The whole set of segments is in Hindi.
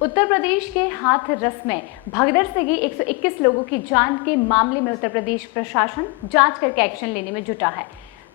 उत्तर प्रदेश के हाथरस में भगदड़ से गई 121 लोगों की जान के मामले में उत्तर प्रदेश प्रशासन जांच करके एक्शन लेने में जुटा है।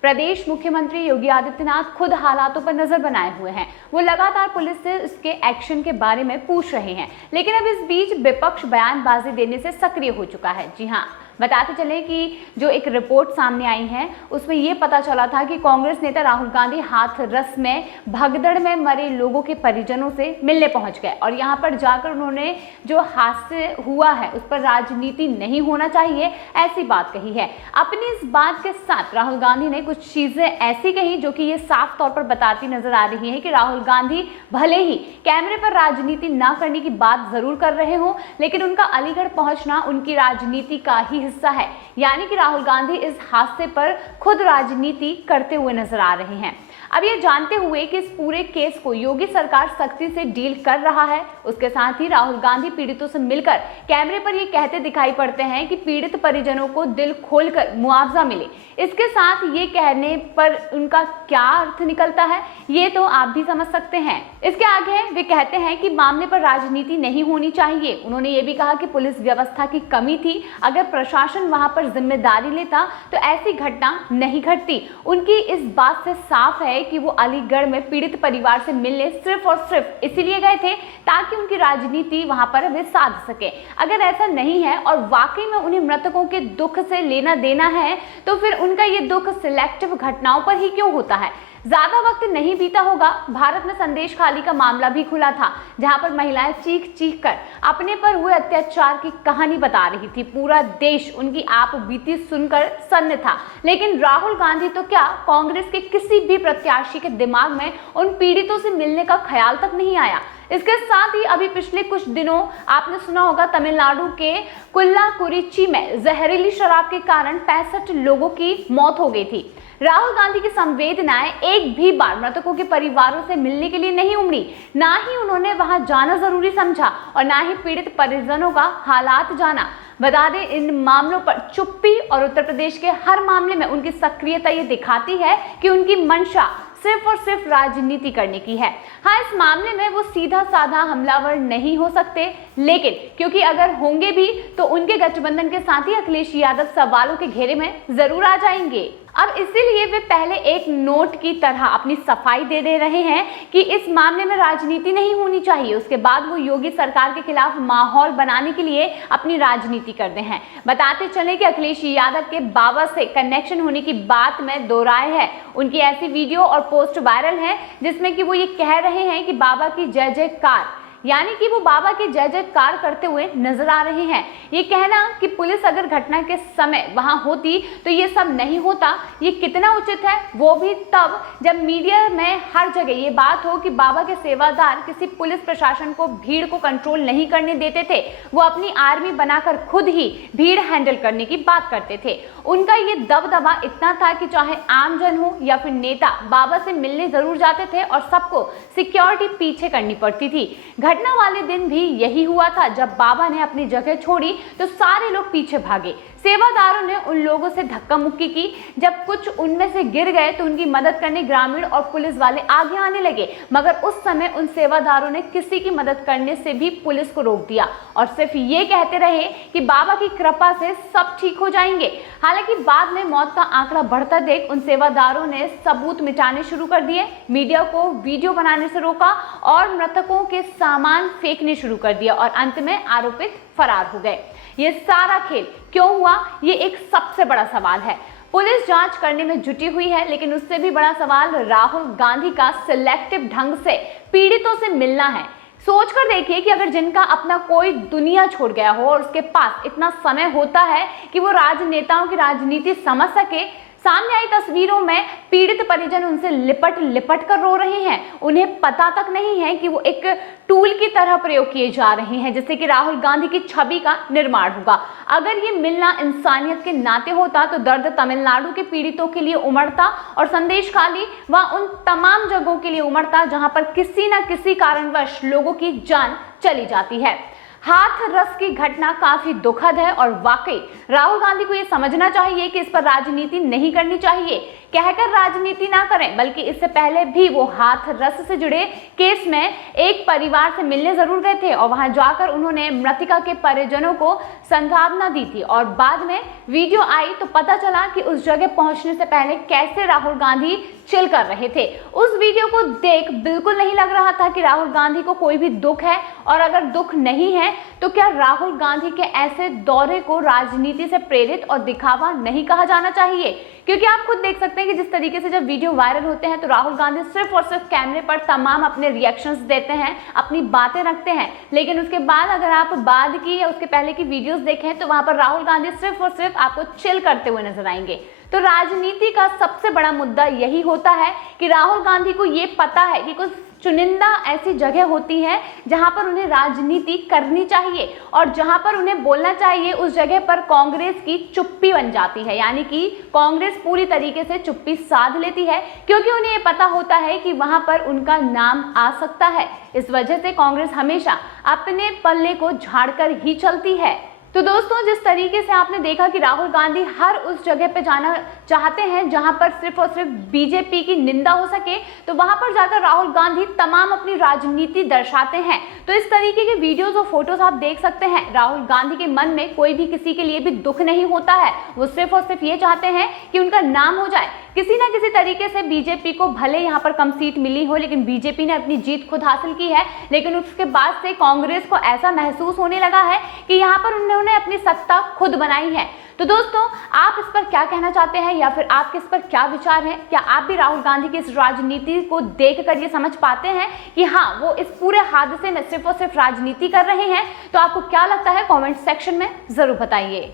प्रदेश मुख्यमंत्री योगी आदित्यनाथ खुद हालातों पर नजर बनाए हुए हैं। वो लगातार पुलिस से उसके एक्शन के बारे में पूछ रहे हैं, लेकिन अब इस बीच विपक्ष बयानबाजी देने से सक्रिय हो चुका है। जी हाँ, बताते चले कि जो एक रिपोर्ट सामने आई है उसमें ये पता चला था कि कांग्रेस नेता राहुल गांधी हाथरस में भगदड़ में मरे लोगों के परिजनों से मिलने पहुंच गए और यहां पर जाकर उन्होंने जो हादसे हुआ है उस पर राजनीति नहीं होना चाहिए ऐसी बात कही है। अपनी इस बात के साथ राहुल गांधी ने कुछ चीजें ऐसी कही जो कि ये साफ तौर पर बताती नजर आ रही है कि राहुल गांधी भले ही कैमरे पर राजनीति ना करने की बात जरूर कर रहे हो, लेकिन उनका अलीगढ़ पहुंचना उनकी राजनीति का ही हिस्सा है। यानी कि राहुल गांधी इस हादसे पर खुद राजनीति करते हुए नजर आ रहे हैं। अब ये जानते हुए कि इस पूरे केस को योगी सरकार सख्ती से डील कर रहा है, उसके साथ ही राहुल गांधी पीड़ितों से मिलकर कैमरे पर ये कहते दिखाई पड़ते हैं कि पीड़ित परिजनों को दिल खोलकर मुआवजा मिले। इसके साथ ये कहने पर उनका क्या अर्थ निकलता है ये तो आप भी समझ सकते हैं। इसके आगे वे कहते हैं कि मामले पर राजनीति नहीं होनी चाहिए। उन्होंने ये भी कहा कि पुलिस व्यवस्था की कमी थी, अगर प्रशासन वहां पर जिम्मेदारी लेता तो ऐसी घटना नहीं घटती। उनकी इस बात से साफ है कि वो अलीगढ़ में पीड़ित परिवार से मिलने सिर्फ और सिर्फ इसीलिए गए थे ताकि उनकी राजनीति वहां पर वे साध सके। अगर ऐसा नहीं है और वाकई में उन्हें मृतकों के दुख से लेना देना है तो फिर उनका ये दुख सिलेक्टिव घटनाओं पर ही क्यों होता है। ज्यादा वक्त नहीं बीता होगा, भारत में संदेश खाली का मामला भी खुला था, जहां पर महिलाएं चीख चीख कर अपने पर हुए अत्याचार की कहानी बता रही थी। पूरा देश उनकी आप बीती सुनकर सन्न था, लेकिन राहुल गांधी तो क्या, कांग्रेस के किसी भी प्रत्याशी के दिमाग में उन पीड़ितों से मिलने का ख्याल तक नहीं आया। इसके साथ ही अभी पिछले कुछ दिनों आपने सुना होगा तमिलनाडु के कुल्लाकुरिची में जहरीली शराब के कारण 65 लोगों की मौत हो गई थी। राहुल गांधी की संवेदनाएं एक भी बार मृतकों के परिवारों से मिलने के लिए नहीं उमड़ी, ना ही उन्होंने वहां जाना जरूरी समझा और ना ही पीड़ित परिजनों का हालात जाना। बता दें, इन मामलों पर चुप्पी और उत्तर प्रदेश के हर मामले में उनकी सक्रियता ये दिखाती है कि उनकी मंशा सिर्फ और सिर्फ राजनीति करने की है। हाँ, इस मामले में वो सीधा साधा हमलावर नहीं हो सकते, लेकिन क्योंकि अगर होंगे भी तो उनके गठबंधन के साथ ही अखिलेश यादव सवालों के घेरे में जरूर आ जाएंगे। अब इसीलिए वे पहले एक नोट की तरह अपनी सफाई दे रहे हैं कि इस मामले में राजनीति नहीं होनी चाहिए। उसके बाद वो योगी सरकार के खिलाफ माहौल बनाने के लिए अपनी राजनीति करते हैं। बताते चले कि अखिलेश यादव के बाबा से कनेक्शन होने की बात में दो राय है। उनकी ऐसी वीडियो और पोस्ट वायरल है जिसमें कि वो ये कह रहे हैं कि बाबा की जय जयकार, यानी कि वो बाबा की जय जयकार करते हुए नजर आ रहे हैं। ये कहना कि पुलिस अगर घटना के समय वहां होती तो ये सब नहीं होता, ये कितना उचित है, वो भी तब जब मीडिया में हर जगह ये बात हो कि बाबा के सेवादार किसी पुलिस प्रशासन को भीड़ को कंट्रोल नहीं करने देते थे। वो अपनी आर्मी बनाकर खुद ही भीड़ हैंडल करने की बात करते थे। उनका ये दबदबा इतना था कि चाहे आमजन हो या फिर नेता, बाबा से मिलने जरूर जाते थे और सबको सिक्योरिटी पीछे करनी पड़ती थी। घटना वाले दिन भी यही हुआ था। जब बाबा ने अपनी जगह छोड़ी तो सारे लोग पीछे भागे। सेवादारों ने उन लोगों से धक्का मुक्की की। जब कुछ उनमें से गिर गए तो उनकी मदद करने ग्रामीण और पुलिस वाले आगे आने लगे, मगर उस समय उन सेवादारों ने किसी की मदद करने से भी पुलिस को रोक दिया और सिर्फ ये कहते रहे कि बाबा की कृपा से सब ठीक हो जाएंगे। हालांकि बाद में मौत का आंकड़ा बढ़ता देख उन सेवादारों ने सबूत मिटाने शुरू कर दिए, मीडिया को वीडियो बनाने से रोका और मृतकों के सामान फेंकने शुरू कर दिया और अंत में आरोपित फरार हो गए। ये सारा खेल क्यों हुआ, ये एक सबसे बड़ा सवाल है। पुलिस जांच करने में जुटी हुई है, लेकिन उससे भी बड़ा सवाल राहुल गांधी का सिलेक्टिव ढंग से पीड़ितों से मिलना है। सोचकर देखिए कि अगर जिनका अपना कोई दुनिया छोड़ गया हो और उसके पास इतना समय होता है कि वो राजनेताओं की राजनीति समझ सके, सामने आई तस्वीरों में पीड़ित परिजन उनसे लिपट लिपट कर रो रहे हैं। उन्हें पता तक नहीं है कि वो एक टूल की तरह प्रयोग किए जा रहे हैं, जिससे कि राहुल गांधी की छवि का निर्माण होगा। अगर ये मिलना इंसानियत के नाते होता तो दर्द तमिलनाडु के पीड़ितों के लिए उमड़ता और संदेश खाली व उन तमाम जगहों के लिए उमड़ता जहां पर किसी न किसी कारणवश लोगों की जान चली जाती है। हाथरस की घटना काफी दुखद है और वाकई राहुल गांधी को यह समझना चाहिए कि इस पर राजनीति नहीं करनी चाहिए। कहकर राजनीति ना करें, बल्कि इससे पहले भी वो हाथरस से जुड़े केस में एक परिवार से मिलने जरूर गए थे और वहां जाकर उन्होंने मृतका के परिजनों को सांत्वना दी थी। और बाद में वीडियो आई तो पता चला कि उस जगह पहुंचने से पहले कैसे राहुल गांधी चिल कर रहे थे। उस वीडियो को देख बिल्कुल नहीं लग रहा था कि राहुल गांधी को कोई भी दुख है, और अगर दुख नहीं है तो क्या राहुल गांधी के ऐसे दौरे को राजनीति से प्रेरित और दिखावा नहीं कहा जाना चाहिए? क्योंकि आप खुद देख सकते हैं कि जिस तरीके से जब वीडियो वायरल होते हैं तो राहुल गांधी सिर्फ और सिर्फ कैमरे पर तमाम अपने रिएक्शंस देते हैं, अपनी बातें रखते हैं, लेकिन उसके बाद अगर आप बाद की या उसके पहले की वीडियोस देखें तो वहां पर राहुल गांधी सिर्फ और सिर्फ आपको चिल करते हुए नजर आएंगे। तो राजनीति का सबसे बड़ा मुद्दा यही होता है कि राहुल गांधी को ये पता है कि कुछ चुनिंदा ऐसी जगह होती है जहां पर उन्हें राजनीति करनी चाहिए और जहां पर उन्हें बोलना चाहिए, उस जगह पर कांग्रेस की चुप्पी बन जाती है, यानी कि कांग्रेस पूरी तरीके से चुप्पी साध लेती है, क्योंकि उन्हें ये पता होता है कि वहां पर उनका नाम आ सकता है। इस वजह से कांग्रेस हमेशा अपने पल्ले को झाड़कर ही चलती है। तो दोस्तों, जिस तरीके से आपने देखा कि राहुल गांधी हर उस जगह पे जाना चाहते हैं जहां पर सिर्फ और सिर्फ बीजेपी की निंदा हो सके, तो वहां पर जाकर राहुल गांधी तमाम अपनी राजनीति दर्शाते हैं। तो इस तरीके के वीडियोस और फोटोज आप देख सकते हैं। राहुल गांधी के मन में कोई भी किसी के लिए भी दुख नहीं होता है, वो सिर्फ और सिर्फ ये चाहते हैं कि उनका नाम हो जाए किसी ना किसी तरीके से। बीजेपी को भले यहाँ पर कम सीट मिली हो, लेकिन बीजेपी ने अपनी जीत खुद हासिल की है, लेकिन उसके बाद से कांग्रेस को ऐसा महसूस होने लगा है कि यहाँ पर उन्होंने अपनी सत्ता खुद बनाई है। तो दोस्तों, आप इस पर क्या कहना चाहते हैं, या फिर आपके इस पर क्या विचार हैं? क्या आप भी राहुल गांधी की इस राजनीति को देखकर ये समझ पाते हैं कि हाँ, वो इस पूरे हादसे में सिर्फ और सिर्फ राजनीति कर रहे हैं? तो आपको क्या लगता है, कमेंट सेक्शन में जरूर बताइए।